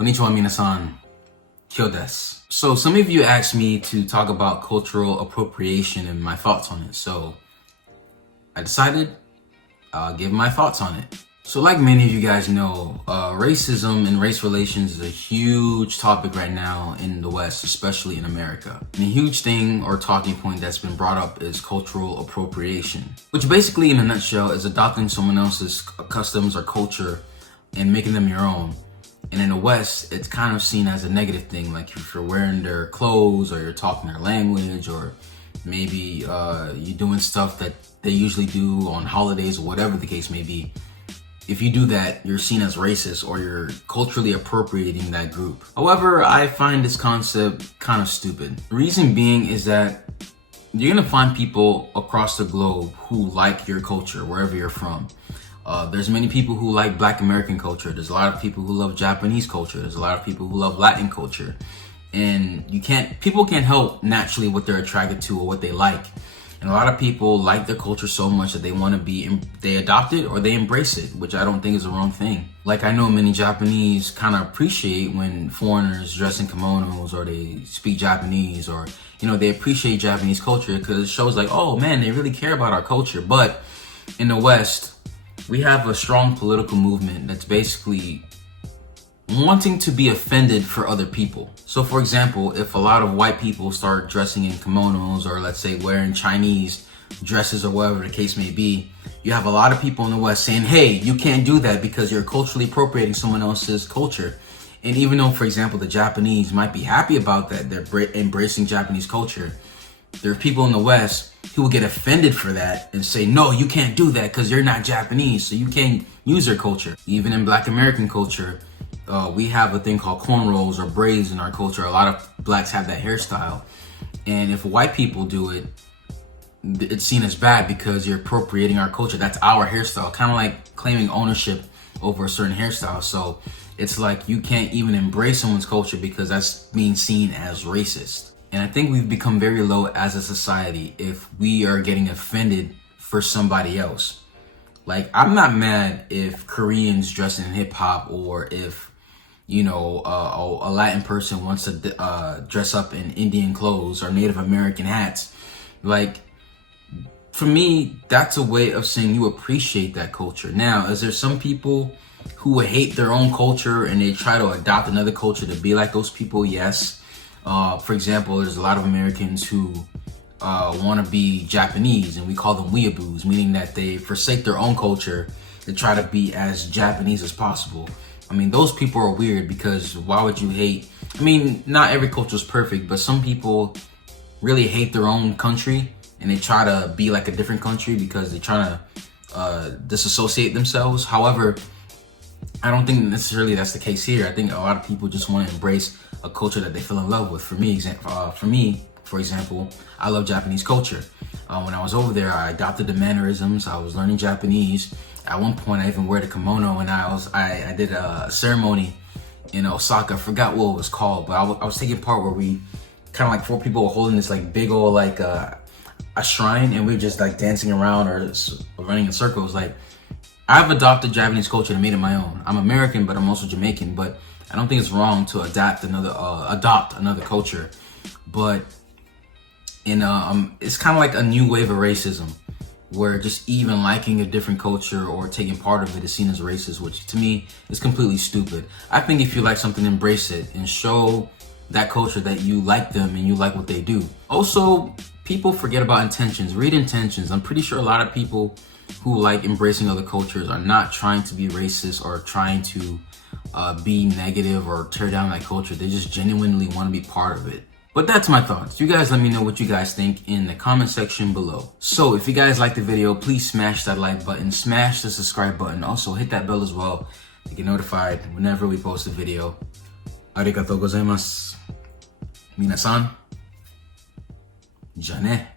Konnichiwa minasan, kyo desu. So some of you asked me to talk about cultural appropriation and my thoughts on it. So I decided I'll give my thoughts on it. So like many of you guys know, racism and race relations is a huge topic right now in the West, especially in America. And a huge thing or talking point that's been brought up is cultural appropriation, which basically in a nutshell is adopting someone else's customs or culture and making them your own. And in the West, it's kind of seen as a negative thing, like if you're wearing their clothes or you're talking their language, or maybe you're doing stuff that they usually do on holidays or whatever the case may be. If you do that, you're seen as racist or you're culturally appropriating that group. However, I find this concept kind of stupid. The reason being is that you're gonna find people across the globe who like your culture, wherever you're from. There's many people who like Black American culture. There's a lot of people who love Japanese culture. There's a lot of people who love Latin culture. And people can't help naturally what they're attracted to or what they like. And a lot of people like their culture so much that they adopt it or they embrace it, which I don't think is the wrong thing. Like I know many Japanese kind of appreciate when foreigners dress in kimonos or they speak Japanese, or, they appreciate Japanese culture because it shows like, oh man, they really care about our culture. But in the West, we have a strong political movement that's basically wanting to be offended for other people. So for example, if a lot of white people start dressing in kimonos, or let's say wearing Chinese dresses or whatever the case may be, you have a lot of people in the West saying, hey, you can't do that because you're culturally appropriating someone else's culture. And even though, for example, the Japanese might be happy about that, they're embracing Japanese culture, there are people in the West who will get offended for that and say, no, you can't do that because you're not Japanese, so you can't use their culture. Even in Black American culture, we have a thing called cornrows or braids in our culture. A lot of Blacks have that hairstyle. And if white people do it, it's seen as bad because you're appropriating our culture. That's our hairstyle, kind of like claiming ownership over a certain hairstyle. So it's like you can't even embrace someone's culture because that's being seen as racist. And I think we've become very low as a society if we are getting offended for somebody else. Like, I'm not mad if Koreans dress in hip hop, or if, a Latin person wants to dress up in Indian clothes or Native American hats. Like, for me, that's a way of saying you appreciate that culture. Now, is there some people who would hate their own culture and they try to adopt another culture to be like those people? Yes. For example, there's a lot of Americans who want to be Japanese, and we call them weeaboos, meaning that they forsake their own culture to try to be as Japanese as possible. I mean, those people are weird because why would you hate? I mean, not every culture is perfect, but some people really hate their own country and they try to be like a different country because they're trying to disassociate themselves. However, I don't think necessarily that's the case here. I think a lot of people just want to embrace a culture that they fell in love with. For me, for example, I love Japanese culture. When I was over there, I adopted the mannerisms. I was learning Japanese. At one point, I even wore the kimono, and I did a ceremony in Osaka. I forgot what it was called, but I was taking part where we kind of like 4 people were holding this like big old like a shrine, and we were just like dancing around or running in circles. Like, I've adopted Japanese culture and made it my own. I'm American, but I'm also Jamaican. But I don't think it's wrong to adopt another culture. But it's kind of like a new wave of racism, where just even liking a different culture or taking part of it is seen as racist, which to me is completely stupid. I think if you like something, embrace it and show that culture that you like them and you like what they do. Also, people forget about intentions. Read intentions. I'm pretty sure a lot of people who like embracing other cultures are not trying to be racist or trying to be negative or tear down that culture. They just genuinely want to be part of it. But that's my thoughts. You guys let me know what you guys think in the comment section below. So if you guys like the video, please smash that like button, smash the subscribe button. Also hit that bell as well to get notified whenever we post a video. Arigatou gozaimasu. Minasan. Ja ne.